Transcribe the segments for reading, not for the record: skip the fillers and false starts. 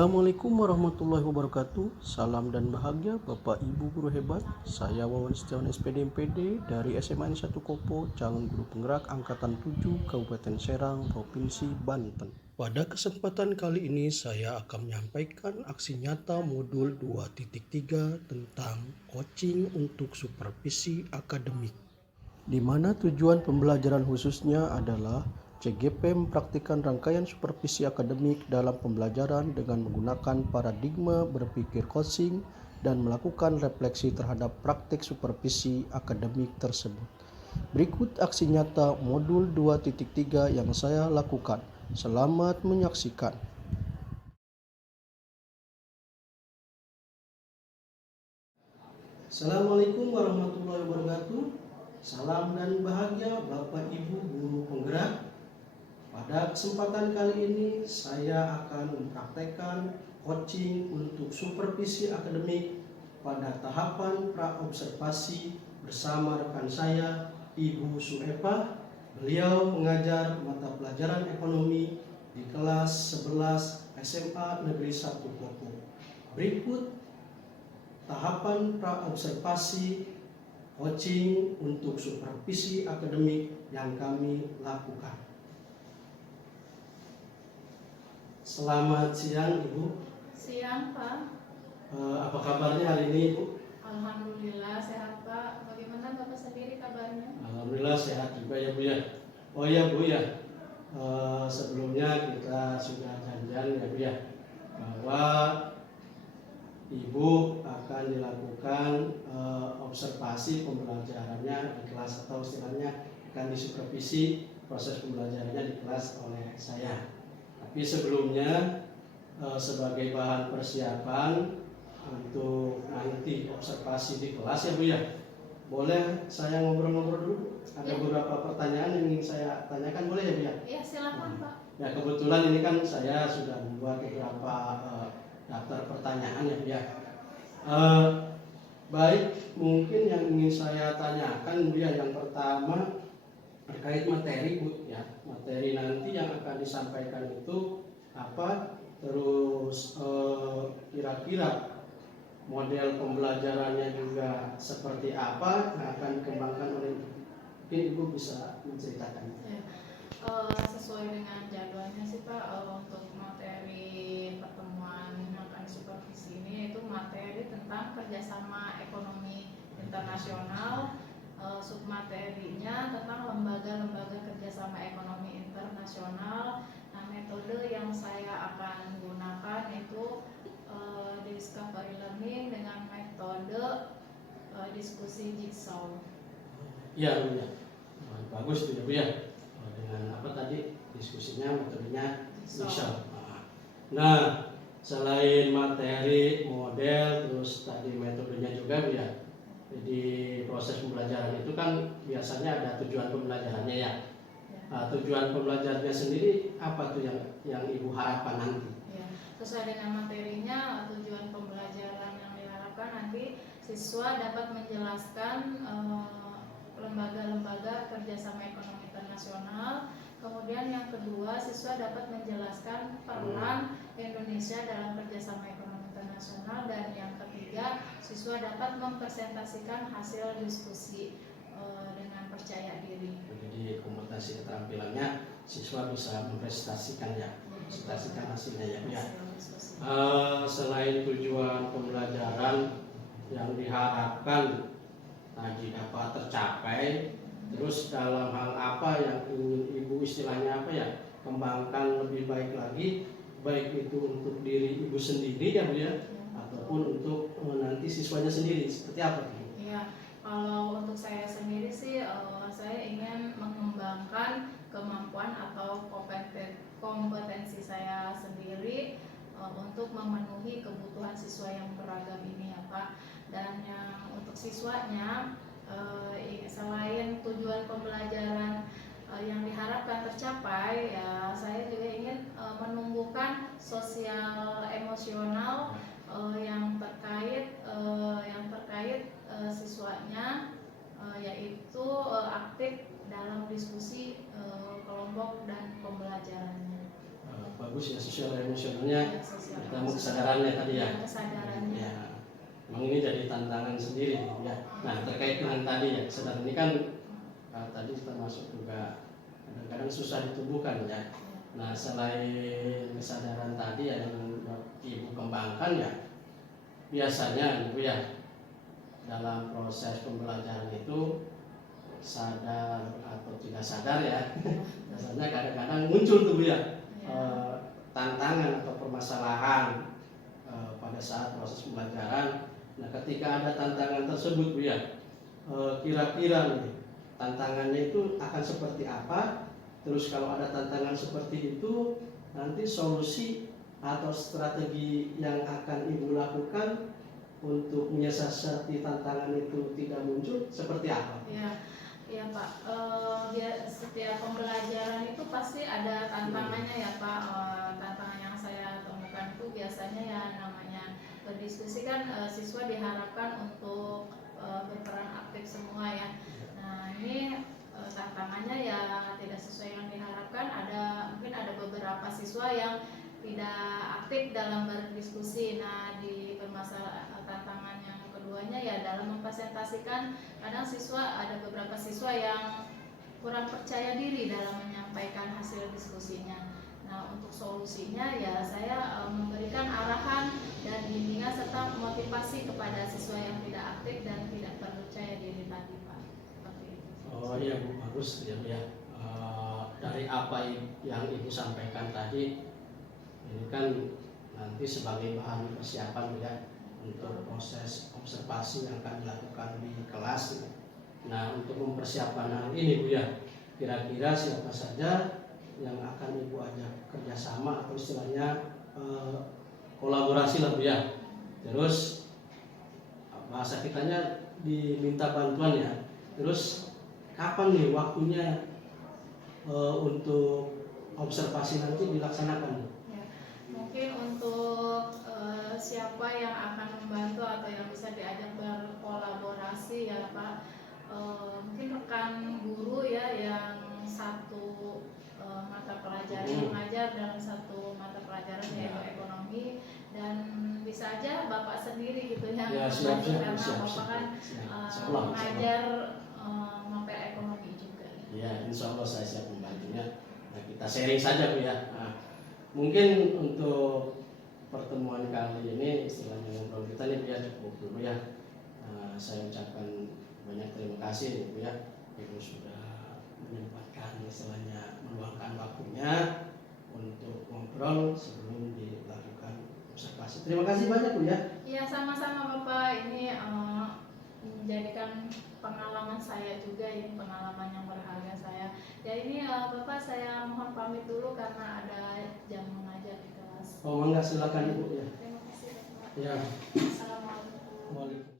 Assalamualaikum warahmatullahi wabarakatuh. Salam dan bahagia Bapak Ibu guru hebat. Saya Wawan Setiawan SPD MPD dari SMA 1 Kopo, calon guru penggerak angkatan 7 Kabupaten Serang, Provinsi Banten. Pada kesempatan kali ini saya akan menyampaikan aksi nyata modul 2.3 tentang coaching untuk supervisi akademik, di mana tujuan pembelajaran khususnya adalah CGP mempraktikkan rangkaian supervisi akademik dalam pembelajaran dengan menggunakan paradigma berpikir coaching dan melakukan refleksi terhadap praktik supervisi akademik tersebut. Berikut aksi nyata modul 2.3 yang saya lakukan. Selamat menyaksikan. Assalamualaikum warahmatullahi wabarakatuh. Salam dan bahagia Bapak Ibu guru penggerak. Pada kesempatan kali ini saya akan mempraktekkan coaching untuk supervisi akademik pada tahapan praobservasi bersama rekan saya Ibu Suepah. Beliau mengajar mata pelajaran ekonomi di kelas 11 SMA Negeri 1 Kopo. Berikut tahapan praobservasi coaching untuk supervisi akademik yang kami lakukan. Selamat siang Ibu. Siang Pak. Apa kabarnya hari ini Ibu? Alhamdulillah sehat Pak. Bagaimana Bapak sendiri kabarnya? Alhamdulillah sehat juga ya Bu ya. Oh iya Bu ya, sebelumnya kita sudah janjian ya Bu ya, bahwa Ibu akan dilakukan observasi pembelajarannya di kelas, atau istilahnya akan disupervisi proses pembelajarannya di kelas oleh saya. Tapi sebelumnya sebagai bahan persiapan untuk nanti observasi di kelas ya Bu ya, boleh saya ngobrol-ngobrol dulu? Ada beberapa pertanyaan yang ingin saya tanyakan, boleh ya Bu ya? Iya silakan Pak. Ya kebetulan ini kan saya sudah membuat beberapa daftar pertanyaan ya Bu ya. Baik, mungkin yang ingin saya tanyakan Bu ya, yang pertama terkait materi Bu ya. Materi nanti yang akan disampaikan itu apa, terus kira-kira model pembelajarannya juga seperti apa yang akan dikembangkan oleh Ibu. Mungkin Ibu bisa menceritakan. Ya. Sesuai dengan jadwalnya sih Pak, untuk materi pertemuan yang akan supervisi ini itu materi tentang kerjasama ekonomi internasional. Submaterinya tentang lembaga-lembaga kerjasama ekonomi internasional. Nah, metode yang saya akan gunakan itu discovery learning dengan metode diskusi jigsaw. Iya Bu ya, bagus itu ya Bu ya. Dengan apa tadi diskusinya, metodenya jigsaw. Nah, selain materi, model, terus tadi metodenya juga Bu ya. Jadi proses pembelajaran itu kan biasanya ada tujuan pembelajarannya ya. Tujuan pembelajarannya sendiri apa tuh yang Ibu harapkan nanti? Ya, sesuai dengan materinya, tujuan pembelajaran yang diharapkan nanti siswa dapat menjelaskan lembaga-lembaga kerjasama ekonomi internasional. Kemudian yang kedua, siswa dapat menjelaskan peran Indonesia dalam kerjasama ekonomi internasional. Dan yang ketiga, siswa dapat mempresentasikan hasil diskusi dengan percaya diri. Jadi kompetensi keterampilannya siswa bisa mempresentasikan ya, presentasikan hasilnya ya Bu ya. Selain tujuan pembelajaran yang diharapkan tadi dapat tercapai, terus dalam hal apa yang ingin Ibu istilahnya apa ya, kembangkan lebih baik lagi, baik itu untuk diri Ibu sendiri ya Bu ya, ataupun untuk nanti siswanya sendiri, seperti apa Bu? Iya, kalau untuk saya sendiri sih saya ingin mengembangkan kemampuan atau kompetensi saya sendiri untuk memenuhi kebutuhan siswa yang beragam ini ya Pak. Dan yang untuk siswanya, selain tujuan pembelajaran yang diharapkan tercapai, ya saya juga ingin menumbuhkan sosial emosional yang terkait siswanya, yaitu aktif dalam diskusi kelompok dan pembelajarannya. bagus ya, sosial emosionalnya, Sosial ketemu kesadarannya tadi ya. kesadarannya. Ya, memang ini jadi tantangan sendiri ya. Nah, terkait dengan tadi ya, kesadaran ini kan tadi termasuk juga kadang-kadang susah ditumbuhkan ya. Nah, selain kesadaran tadi ya yang Ibu kembangkan ya, biasanya Ibu ya dalam proses pembelajaran itu sadar atau tidak sadar ya, biasanya kadang-kadang muncul tuh Bu ya, tantangan atau permasalahan pada saat proses pembelajaran. Nah, ketika ada tantangan tersebut Bu ya, kira-kira nih tantangannya itu akan seperti apa? Terus kalau ada tantangan seperti itu, nanti solusi atau strategi yang akan Ibu lakukan untuk menyiasati tantangan itu tidak muncul seperti apa? Ya Pak, setiap pembelajaran itu pasti ada tantangannya ya Pak. Tantangan yang saya temukan itu biasanya ya namanya berdiskusi kan, siswa diharapkan untuk berperan aktif semua ya. Nah ini tantangannya ya tidak sesuai yang diharapkan. Mungkin ada beberapa siswa yang tidak aktif dalam berdiskusi. Nah di tantangan yang keduanya ya dalam mempresentasikan, kadang ada beberapa siswa yang kurang percaya diri dalam menyampaikan hasil diskusinya. Nah untuk solusinya ya saya memberikan arahan dan bimbingan serta motivasi kepada siswa yang tidak aktif dan tidak percaya diri tadi Pak. Seperti itu. Oh iya Bu, bagus ya Bu ya. Dari apa yang Ibu sampaikan tadi, ini kan nanti sebagai bahan persiapan ya untuk proses observasi yang akan dilakukan di kelas. Nah, untuk mempersiapkan hal ini Bu ya, kira-kira siapa saja yang akan Ibu ajak kerjasama atau istilahnya kolaborasi lah Bu ya. Terus bahasa kitanya diminta bantuan ya. Terus kapan nih waktunya untuk observasi nanti dilaksanakan? Ya, mungkin untuk siapa yang akan membantu atau yang bisa diajak berkolaborasi ya Pak, mungkin rekan guru ya yang satu mata pelajaran mengajar dalam satu mata pelajaran yaitu ekonomi, dan bisa aja Bapak sendiri gitu yang karena Bapak kan mengajar mapel ekonomi juga. Ya, insya Allah saya siap membantunya. Nah, kita sharing saja Bu ya. Nah, mungkin untuk pertemuan kali ini istilahnya ngobrol kita nih biar cukup dulu ya. Saya ucapkan banyak terima kasih Bu ya, Ibu sudah menyempatkan istilahnya meluangkan waktunya untuk ngobrol sebelum dilakukan observasi. Terima kasih banyak Bu ya. Iya sama-sama Bapak, ini menjadikan pengalaman saya juga, ini pengalaman yang berharga saya. Ya ini Bapak saya mohon pamit dulu karena ada jam mengajar di kelas. Oh enggak, silakan Ibu ya. Terima kasih Bapak. Ya. Assalamualaikum. Waalaikumsalam.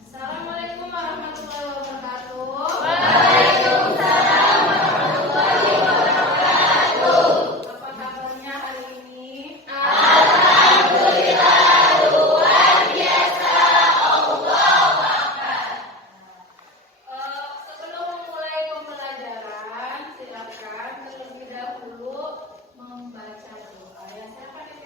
Assalamualaikum warahmatullahi wabarakatuh. Waalaikumsalam warahmatullahi wabarakatuh. Apa kabarnya hari ini? Alhamdulillah luar biasa. Allahu Akbar. Sebelum memulai pembelajaran, silakan terlebih dahulu membaca doa. Ya, silakan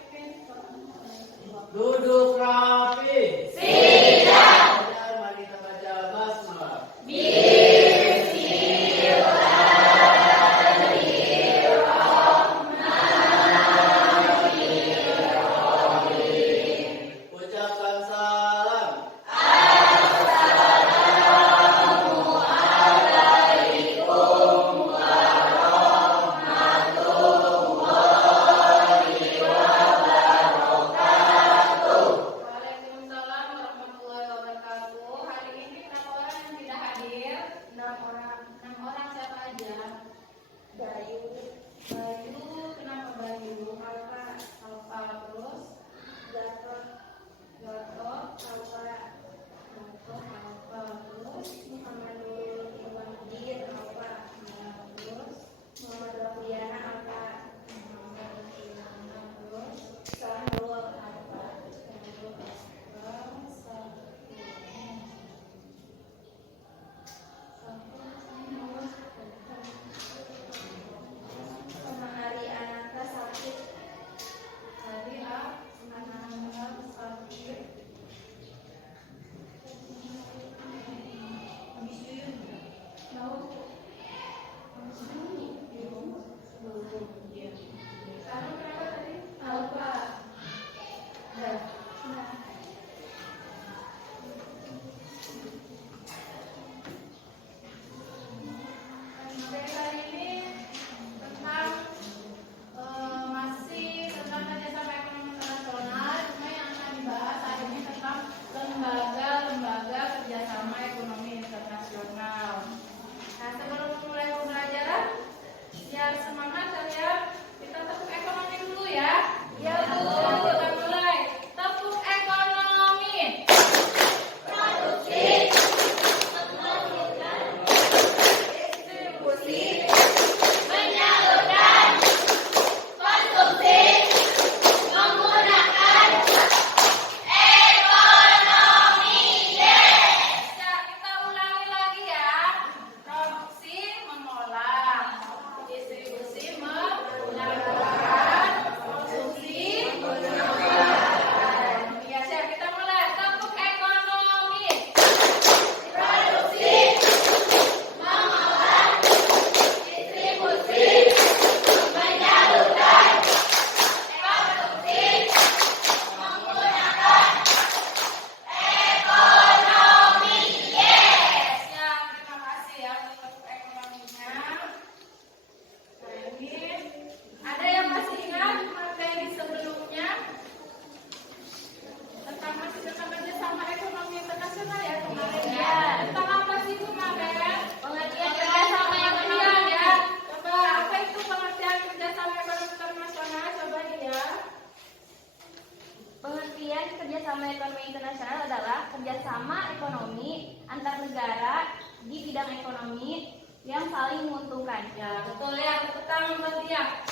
pengertian kerjasama ekonomi internasional adalah kerjasama ekonomi antar negara di bidang ekonomi yang saling menguntungkan. Ya, betul ya. Tepuk tangan buat dia.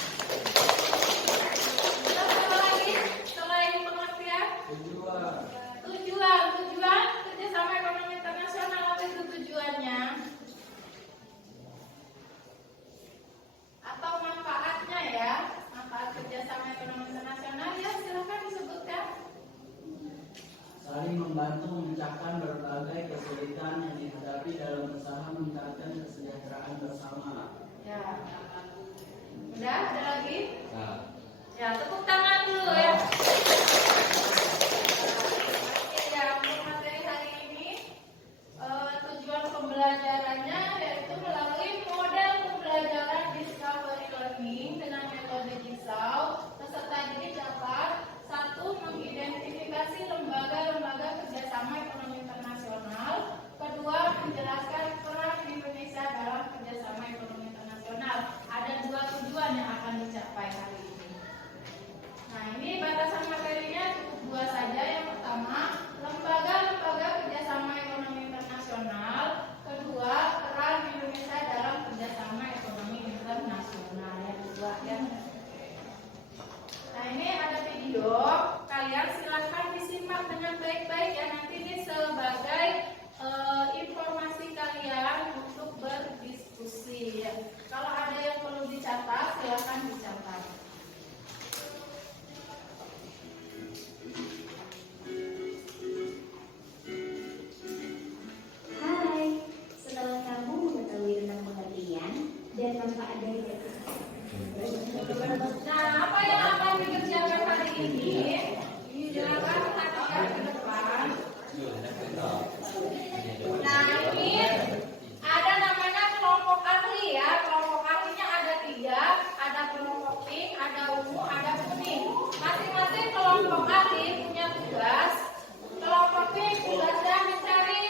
Terus apa lagi? Selain pengertian? Tujuan kerjasama ekonomi internasional, apa itu tujuannya? Atau manfaatnya ya? Manfaat kerjasama ekonomi internasional ya, silakan disebutkan. Saling membantu memecahkan berbagai kesulitan yang dihadapi dalam usaha meningkatkan kesejahteraan bersama. Ya. Udah, ada lagi? Nah, Ya, tepuk tangan dulu ya. Oke, ya, untuk materi hari ini tujuan pembelajarannya yaitu melalui model pembelajaran discovery learning dengan metode Jigsaw. Peserta didik dapat satu, mengidentifikasi lembaga-lembaga kerjasama ekonomi internasional. Kedua, menjelaskan peran Indonesia dalam kerjasama ekonomi internasional. Ada dua tujuan yang akan dicapai hari ini. Nah, ini batasan materinya cukup dua saja. Yang pertama, lembaga-lembaga kerjasama ekonomi internasional. Kedua, peran Indonesia dalam kerjasama ekonomi internasional. Yang kedua ya. Nah, ini ada video. Kalian silahkan disimak dengan baik-baik ya. Nanti ini sebagai informasi kalian untuk berdiskusi ya. Kalau ada yang perlu dicatat, silahkan dicatat. Hai, setelah kamu mengetahui tentang pengertian dan manfaat dari Nah, apa yang akan dikerjakan hari ini? Silakan perhatikan ke depan. Nah, ini ada namanya kelompok ahli ya. Kelompok ahlinya ada 3, ada kelompok pink, ada ungu, ada kuning. Masing-masing kelompok ahli punya tugas. Kelompok pink tugasnya mencari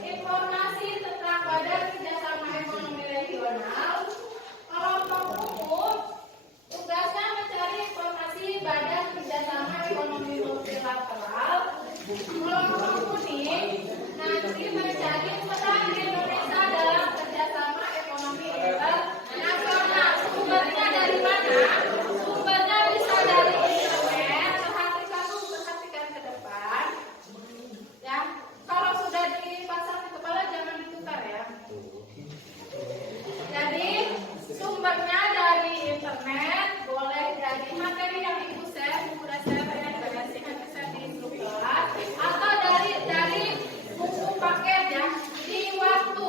informasi tentang Badan Kerjasama Ekonomi Regional. Kelompok ungu tugasnya mencari informasi Badan Kerjasama Ekonomi Multilateral. Kelompok kuning nanti mencari peran Indonesia dalam kerjasama ekonomi internasional. Sumbernya dari mana? Sumbernya bisa dari internet. Perhatikan ke depan. Ya, kalau sudah dipasang di kepala jangan ditukar ya. Jadi sumbernya dari internet, boleh dari materi yang ibu share, buku dasar rekomendasi nanti saya di grup kelas, atau dari buku paket ya. Di waktu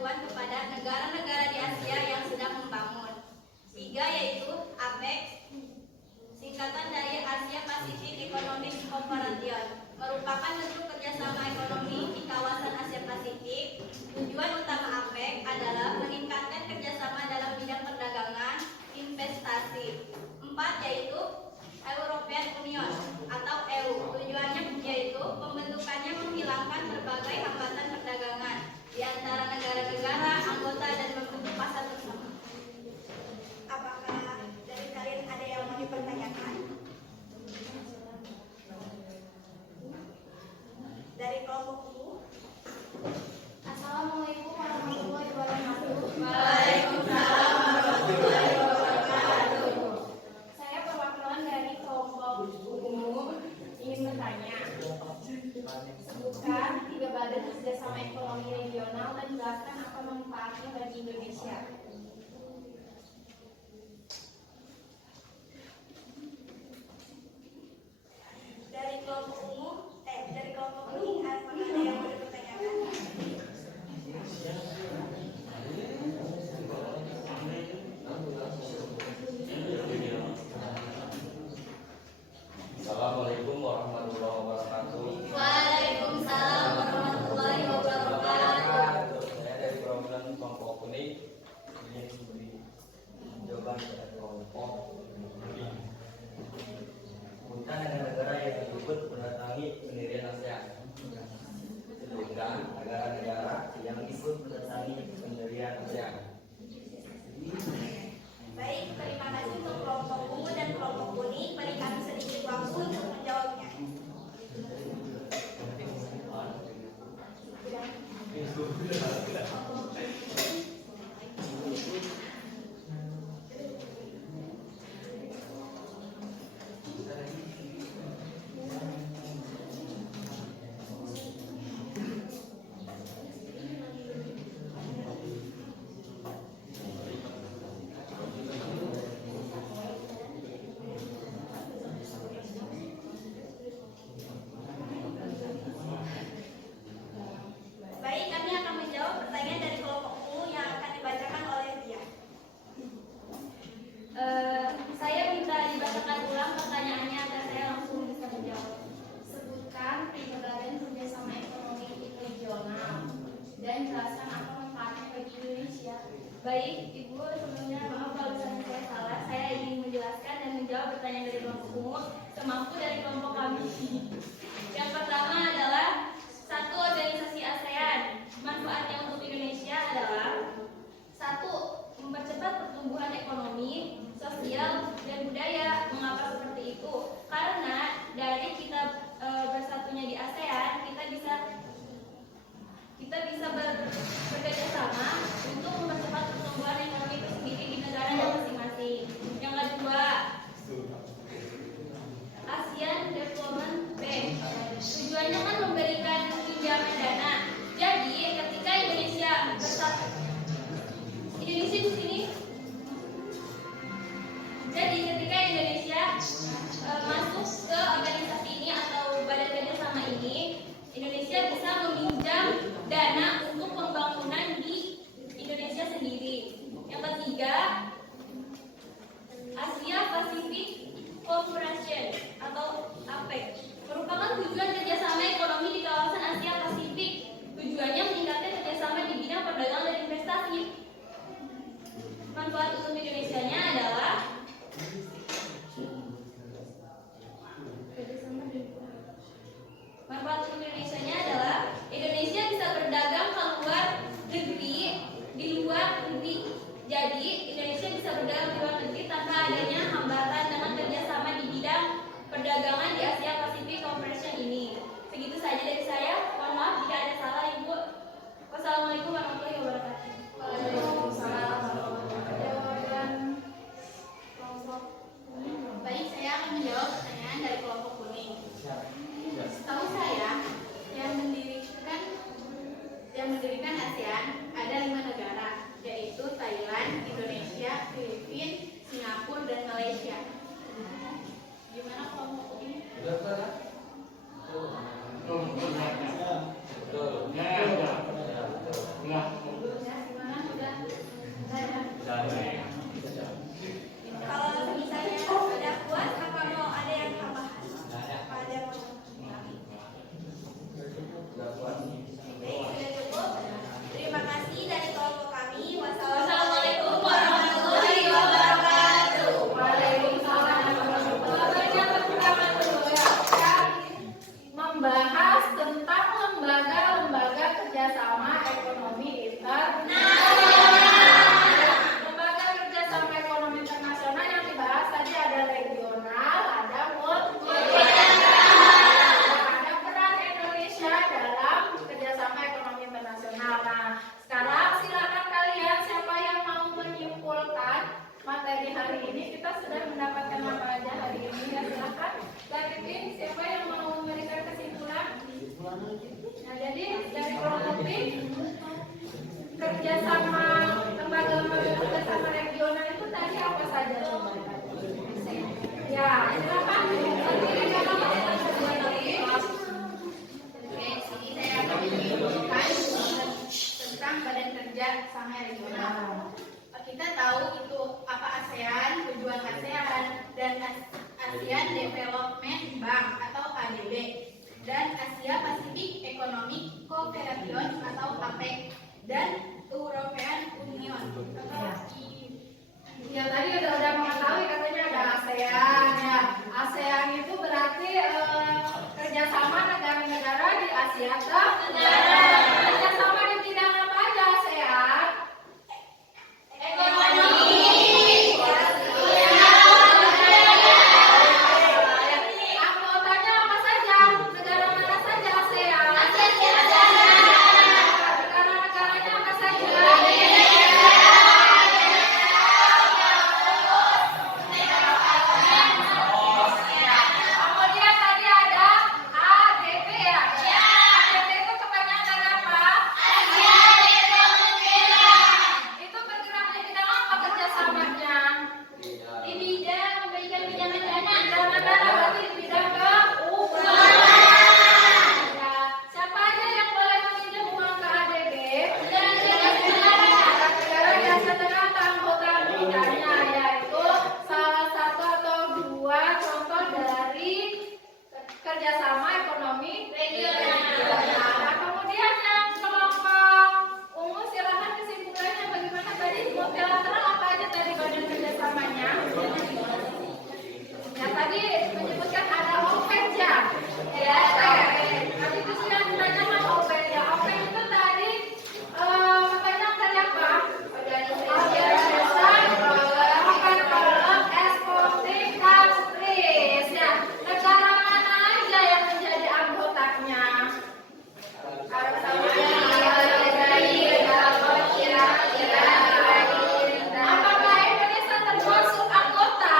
bantuan kepada negara-negara di Asia yang sedang membangun. 3 yaitu APEC, singkatan dari Asia Pacific Economic Cooperation, merupakan bentuk kerjasama ekonomi di kawasan Asia Pasifik. Tujuan utama APEC adalah meningkatkan kerjasama dalam bidang perdagangan, investasi. 4 yaitu European Union atau EU. Tujuannya yaitu pembentukannya menghilangkan berbagai hambatan perdagangan di antara negara-negara anggota dan membentuk pasar bersama. Apakah dari kalian ada yang mau dipertanyakan? Dari kelompok U. Assalamualaikum warahmatullahi wabarakatuh. Waalaikumsalam warahmatullahi wabarakatuh. Saya perwakilan dari kelompok umum ingin bertanya. Sebutkan 3 badan kerjasama ekonomi regional dan jelaskan apa manfaatnya bagi Indonesia. Dari kelompok umum, dari kelompok ini, apakah ada yang mau dipertanyakan? Assalamualaikum warahmatullahi wabarakatuh. Waalaikumsalam warahmatullahi wabarakatuh. Saya dari perwakilan kelompok kuning ingin memberi jawaban pada kelompok kuning. Bukan negara-negara yang ikut mendatangi pendirian ASEAN. Bukan negara-negara yang ikut mendatangi pendirian ASEAN. Baik, terima kasih untuk kelompok ungu dan kelompok kuning. Beri kami sedikit waktu untuk menjawabnya. Baik, kami akan menjawab pertanyaan dari kelompok ungu yang akan dibacakan oleh dia. Saya minta dibacakan ulang pertanyaannya agar saya langsung bisa menjawab. Sebutkan 3 badan kerjasama ekonomi regional dan jelaskan apa manfaatnya bagi Indonesia. Baik, Ibu, sebelumnya maaf kalau misalnya saya salah. Saya ingin menjelaskan dan menjawab pertanyaan dari kelompok ungu semampu dari kelompok kami. Yang pertama adalah 1. Organisasi ASEAN. Manfaatnya untuk Indonesia adalah 1. Mempercepat pertumbuhan ekonomi, sosial, dan budaya. Mengapa seperti itu? Karena dari kita bersatunya di ASEAN, kita bisa bekerja sama untuk mempercepat pertumbuhan ekonomi itu sendiri di negaranya masing-masing. Yang kedua, ASEAN Development Bank. Tujuannya kan memberikan pinjaman dana. Jadi ketika Indonesia bersatu, Indonesia di sini. Jadi ketika Indonesia masuk ke organisasi ini atau badan kerjasama ini, Indonesia bisa meminjam dana untuk pembangunan di Indonesia sendiri. Yang ketiga, Asia Pacific Cooperation atau APEC merupakan tujuan kerjasama ekonomi di kawasan Asia Pasifik. Tujuannya meningkatkan kerjasama di bidang perdagangan dan investasi. Manfaat untuk Indonesianya adalah Indonesia bisa berdagang ke luar negeri, di luar negeri. Jadi Indonesia bisa berdagang di luar negeri tanpa adanya hambatan dengan kerjasama di bidang perdagangan di Asia Pacific Cooperation ini. Segitu saja dari saya. Mohon maaf jika ada salah, Ibu. Wassalamualaikum warahmatullahi wabarakatuh. Waalaikumsalam Baik, saya akan menjawab pertanyaan dari kelompok kuning. Setahu saya, yang mendirikan ASEAN ada 5 negara, yaitu Thailand, Indonesia, Filipina, Singapura, dan Malaysia. Gimana kelompok kuning? Nah, jadi dari kelompok B kerjasama lembaga-lembaga kerjasama regional itu tadi apa saja coba? Ya, silakan. Berdiri dalam Saya akan menunjukkan tentang Badan Kerja Shanghai Regional. Kita tahu itu apa ASEAN, tujuan ASEAN, dan ASEAN Development Bank atau ADB, dan Asia Pacific Economic Cooperation atau APEC, dan European Union atau ya tadi udah mengetahui katanya ada ASEAN ya. ASEAN itu berarti kerjasama negara-negara di Asia Tenggara. Kerjasama di bidang apa aja ASEAN? Anggotanya apa saja? Negara mana saja ASEAN? Negara-negaranya apa saja? Kemudian tadi ada ADB ya. ADB itu kepanjangan dari apa? Itu bergerak di bidang apa kerjasamanya? Di bidang memberikan pinjaman dana. Pinjaman dana berarti di bidang keuangan. Ya. Siapa aja yang boleh meminjam uang ke ADB? Negara di Asia Tenggara atau anggota bidangnya, yaitu salah satu atau dua contoh dari kerjasama ekonomi regional. Nah, kemudian yang kelompok ungu silahkan kesimpulannya bagaimana tadi multilateral apa aja tadi badan kerjasamanya? Ya tadi menyebutkan ada OPEC ya. Ya, tadi itu sudah ditanyakan OPEC ya. OPEC itu tadi kepanjangan dari apa? Organisasi Development Exporting Countries ya. Negara mana aja yang menjadi anggotanya? Arab Saudi, apakah Indonesia termasuk anggota?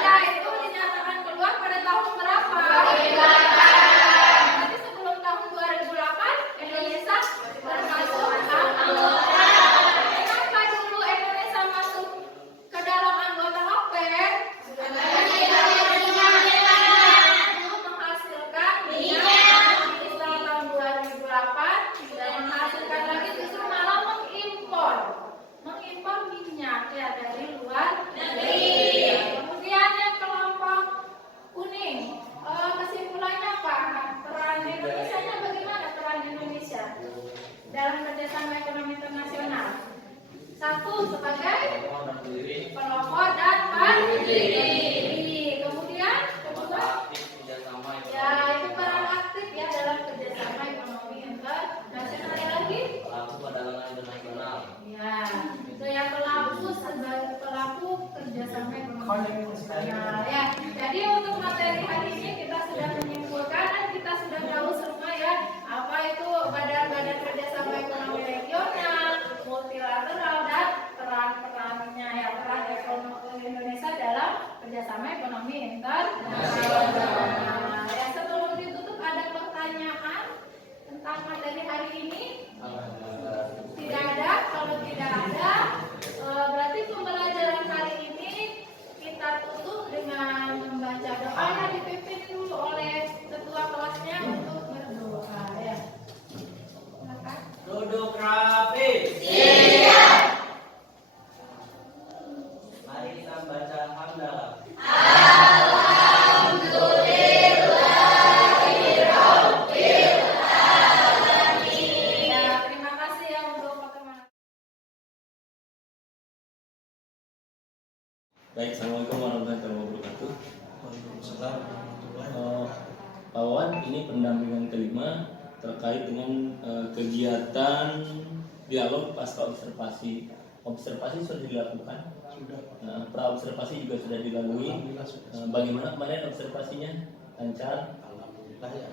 Ya, itu dinyatakan keluar pada tahun berapa? Nanti sebelum tahun 2008 Indonesia termasuk anggota. Kenapa dulu Indonesia masuk ke dalam anggota OPEC? Menghasilkan minyak setelah tahun 2008 dan menghasilkan lagi justru malah mengimpor minyak ya dari luar negeri. Kemudian yang kelompok kuning, kesimpulannya apa? Peran Indonesia bagaimana peran Indonesia dalam kerjasama ekonomi internasional? Satu sebagai pelopor dan pendiri. Kemudian kedua, ya itu peran aktif ya dalam kerjasama ekonomi internasional. Ada lagi? Pelaku perdagangan internasional. Ya, itu yang pelaku sebagai pelaku kerjasama ekonomi internasional. Ya, jadi untuk materi hari ini kita sudah menyimpulkan dan kita sudah tahu semua ya apa itu badan-badan kerjasama ekonomi regional, multilateral dan peran-perannya ya peran ekonomi Indonesia dalam kerjasama ekonomi internasional. Ya, sebelum ditutup ada pertanyaan tentang materi hari ini? Tidak ada. Kalau tidak ada, berarti pembelajaran hari ini kita tutup dengan membaca doa yang dipimpin dulu oleh ketua kelasnya untuk berdoa ya. Silakan. Duduk rapi. Mari kita baca hamdalah. Ya, terima kasih ya untuk pertemuan. Baik, Assalamualaikum warahmatullahi wabarakatuh. Waalaikumsalam warahmatullahi Pak Wawan, ini pendampingan kelima terkait dengan kegiatan dialog pasca observasi. Observasi sudah dilakukan, sudah Pak. pra-observasi juga sudah dilalui. Alhamdulillah sudah. Bagaimana kemarin observasinya? Lancar? Alhamdulillah ya.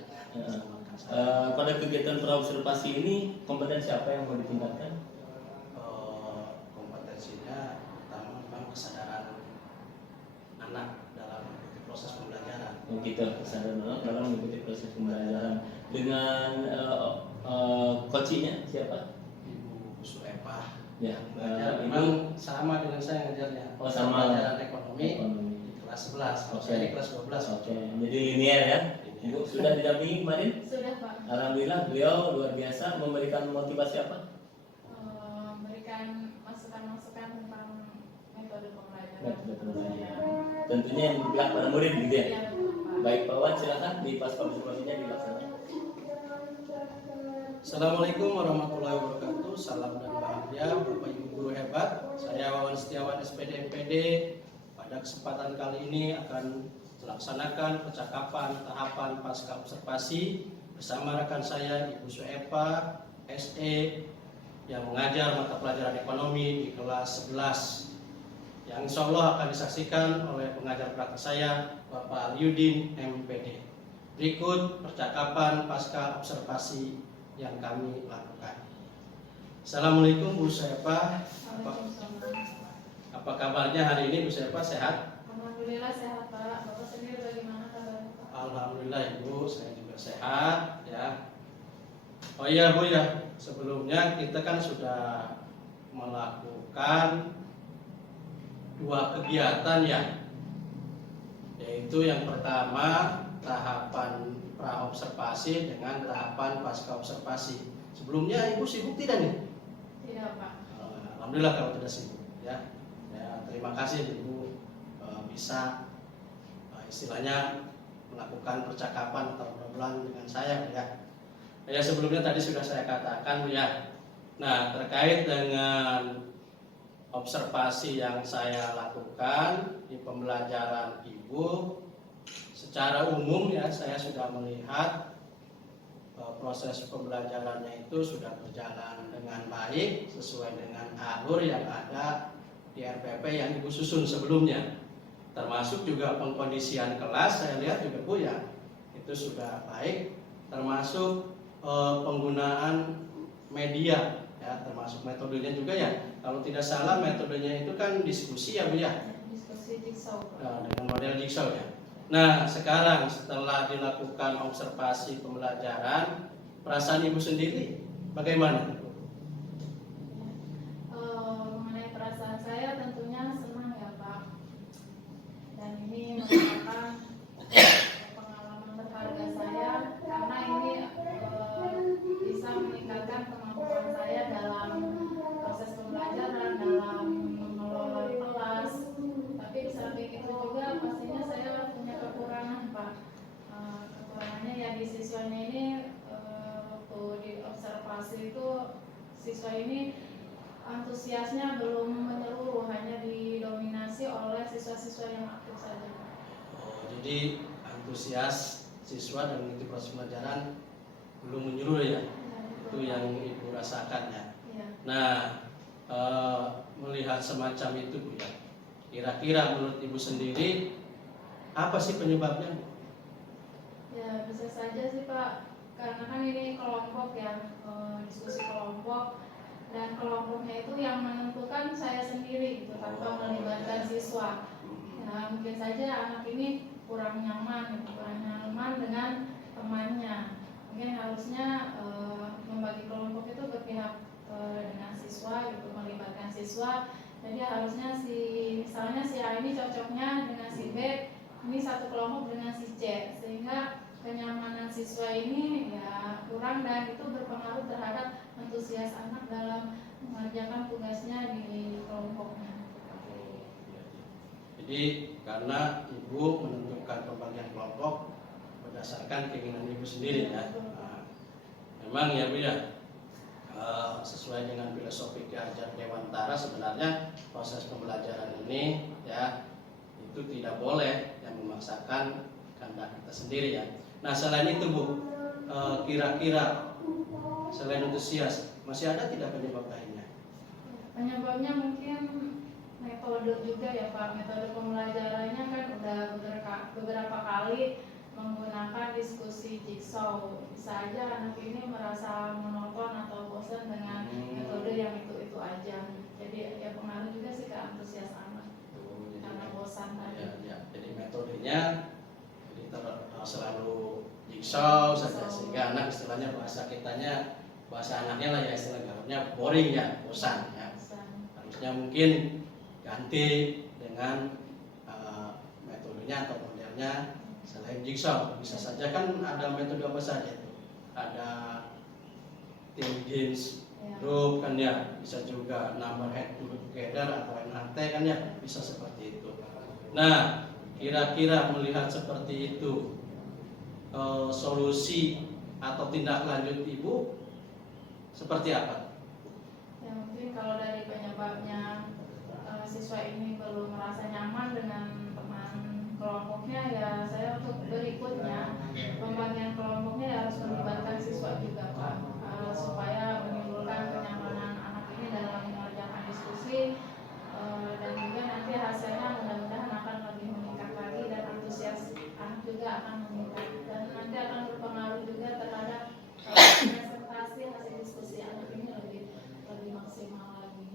Pada kegiatan pra-observasi ini kompeten siapa yang mau ditingkatkan? Kompetensinya pertama memang kesadaran anak dalam mengikuti proses pembelajaran. Kita kesadaran dalam mengikuti proses pembelajaran. dengan coachingnya siapa? Ibu Suepah. Ya, Belajar Ibu. memang sama dengan saya ngajarnya. Oh, sama. Pelajaran ekonomi di kelas 11. Kalau saya di kelas 12. Oke, jadi linear ya. Ibu sudah didampingi kemarin? Sudah Pak. Alhamdulillah beliau luar biasa memberikan motivasi apa? Memberikan masukan-masukan tentang metode pembelajaran. Metode pembelajaran. Tentunya yang berpihak pada murid gitu ya. Iya, betul, Pak. Baik Pak Wan, silakan di pasca observasinya dilaksanakan. Assalamualaikum warahmatullahi wabarakatuh. Salam dan bahagia Bapak Ibu guru hebat. Saya Wawan Setiawan SPD MPD. Pada kesempatan kali ini akan melaksanakan percakapan tahapan pasca observasi bersama rekan saya Ibu Suepa SE yang mengajar mata pelajaran ekonomi di kelas 11 yang insya Allah akan disaksikan oleh pengajar praktek saya Bapak Aliudin MPD. Berikut percakapan pasca observasi yang kami lakukan. Assalamualaikum Bu Suepa. Apa kabarnya hari ini Bu Suepa, sehat? Alhamdulillah sehat Pak. Bapak sendiri bagaimana kabarnya Pak? Alhamdulillah Ibu, saya juga sehat ya. Oh iya Bu ya, sebelumnya kita kan sudah melakukan 2 kegiatan ya. Yaitu yang pertama tahapan pra-observasi dengan tahapan pasca observasi. Sebelumnya Ibu sibuk tidak nih? Tidak Pak. Alhamdulillah kalau tidak sibuk ya. Terima kasih Ibu bisa istilahnya melakukan percakapan atau obrolan dengan saya ya. Ya sebelumnya tadi sudah saya katakan Bu ya. Nah terkait dengan observasi yang saya lakukan di pembelajaran Ibu, secara umum ya saya sudah melihat proses pembelajarannya itu sudah berjalan dengan baik sesuai dengan alur yang ada di RPP yang Ibu susun sebelumnya. Termasuk juga pengkondisian kelas saya lihat juga Bu ya, itu sudah baik. Termasuk penggunaan media ya, termasuk metodenya juga ya. Kalau tidak salah metodenya itu kan diskusi ya Bu ya. Diskusi jigsaw. Dengan model jigsaw ya. Nah sekarang setelah dilakukan observasi pembelajaran, perasaan Ibu sendiri bagaimana? Mengenai perasaan saya tentunya senang ya Pak. Dan ini merupakan pengalaman berharga saya karena ini bisa meningkatkan kemampuan saya dalam proses pembelajaran, dalam mengelola kelas. Tapi di samping itu juga pastinya saya punya kekurangan Pak. Kekurangannya ya di siswanya ini waktu di observasi itu siswa ini antusiasnya belum menyeluruh, hanya didominasi oleh siswa-siswa yang aktif saja. Jadi antusias siswa dan mengikuti proses pembelajaran belum menyeluruh ya. Itu yang Ibu rasakan ya. Ya. Nah melihat semacam itu Bu ya, kira-kira menurut Ibu sendiri apa sih penyebabnya Bu? Ya bisa saja sih Pak, karena kan ini kelompok ya, diskusi kelompok, dan kelompoknya itu yang menentukan saya sendiri gitu tanpa melibatkan siswa. Ya, mungkin saja anak ini kurang nyaman dengan temannya. Mungkin harusnya membagi kelompok itu berpihak dengan siswa gitu, melibatkan siswa. Jadi harusnya misalnya si A ini cocoknya dengan si B, ini satu kelompok dengan si C, sehingga kenyamanan siswa ini ya kurang dan itu berpengaruh terhadap antusias anak dalam mengerjakan tugasnya di kelompoknya. Jadi karena Ibu menentukan pembagian kelompok berdasarkan keinginan Ibu sendiri ya. Nah, memang ya Bu ya, sesuai dengan filosofi Ki Hajar Dewantara sebenarnya proses pembelajaran ini ya itu tidak boleh yang memaksakan kehendak kita sendiri ya. Nah selain itu Bu, kira-kira selain antusias masih ada tidak penyebab lainnya? Penyebabnya mungkin metode juga ya Pak. Metode pembelajarannya kan udah beberapa kali menggunakan diskusi jigsaw. Bisa aja anak ini merasa monoton atau bosan dengan metode yang itu aja. Jadi ya pengaruh juga sih ke antusias anak karena bosan tadi. Ya, jadi metodenya selalu jigsaw saja, sehingga anak istilahnya bahasa kitanya, bahasa anaknya lah ya, istilah gaulnya boring ya, bosan ya. Harusnya mungkin ganti dengan metodenya atau modelnya selain jigsaw. Bisa saja kan ada metode apa saja itu, ada team games group kan ya, bisa juga number head together atau NHT kan ya, bisa seperti itu. Nah, kira-kira melihat seperti itu, solusi atau tindak lanjut ibu seperti apa? Ya mungkin kalau dari penyebabnya siswa ini belum merasa nyaman dengan teman kelompoknya, ya saya untuk berikutnya pembagian kelompoknya ya harus melibatkan siswa juga Pak, supaya menimbulkan kenyamanan anak ini dalam mengerjakan diskusi, dan juga nanti hasilnya mudah-mudahan akan lebih meningkat lagi dan antusias anak juga akan meningkat, dan nanti akan berpengaruh juga terhadap presentasi hasil diskusi anak ini lebih maksimal lagi.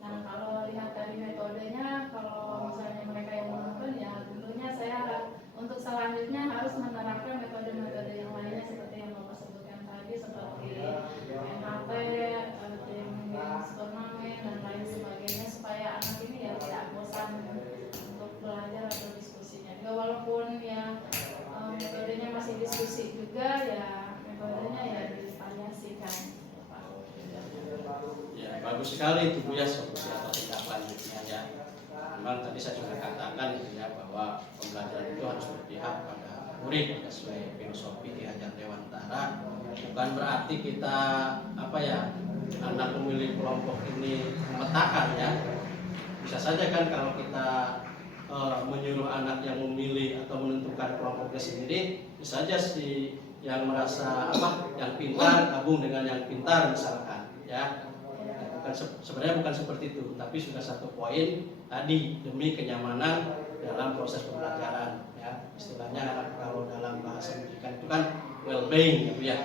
Nah kalau lihat dari metodenya, kalau misalnya mereka yang menonton ya tentunya saya untuk selanjutnya harus menerapkan metode-metode yang lainnya seperti yang Bapak sebutkan tadi, seperti NHT, tim turnamen dan lain sebagainya, supaya anak ini ya tidak bosan untuk belajar atau diskusinya. Juga walaupun ya metodenya masih diskusi juga, ya metodenya ya divariasikan. Ya, bagus sekali itu Bu ya, solusi atau tindak lanjutnya ya. Memang tadi saya juga katakan gitu ya, bahwa pembelajaran itu harus berpihak pada murid sesuai filosofi Ki Hajar Dewantara. Bukan berarti kita anak pemilih kelompok ini memetakan ya. Bisa saja kan kalau kita menyuruh anak yang memilih atau menentukan kelompoknya sendiri, bisa saja si yang merasa yang pintar gabung dengan yang pintar misalkan ya. Sebenarnya bukan seperti itu, tapi sudah satu poin tadi, demi kenyamanan dalam proses pembelajaran ya. Istilahnya anak kalau dalam bahasa pendidikan itu kan well-being ya Bu ya.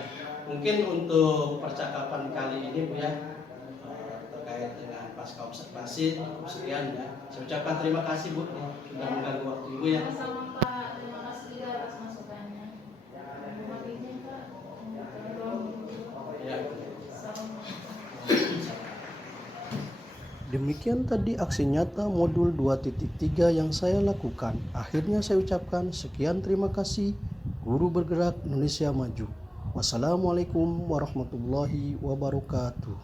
Mungkin untuk percakapan kali ini Bu ya, terkait dengan pasca observasi sekian ya. Saya ucapkan terima kasih Bu sudah mengganggu waktu Ibu ya. Sama Pak, terima kasih juga atas masukannya. Terima kasih Pak. Ya. Demikian tadi aksi nyata modul 2.3 yang saya lakukan. Akhirnya saya ucapkan sekian terima kasih. Guru Bergerak Indonesia Maju. Wassalamualaikum warahmatullahi wabarakatuh.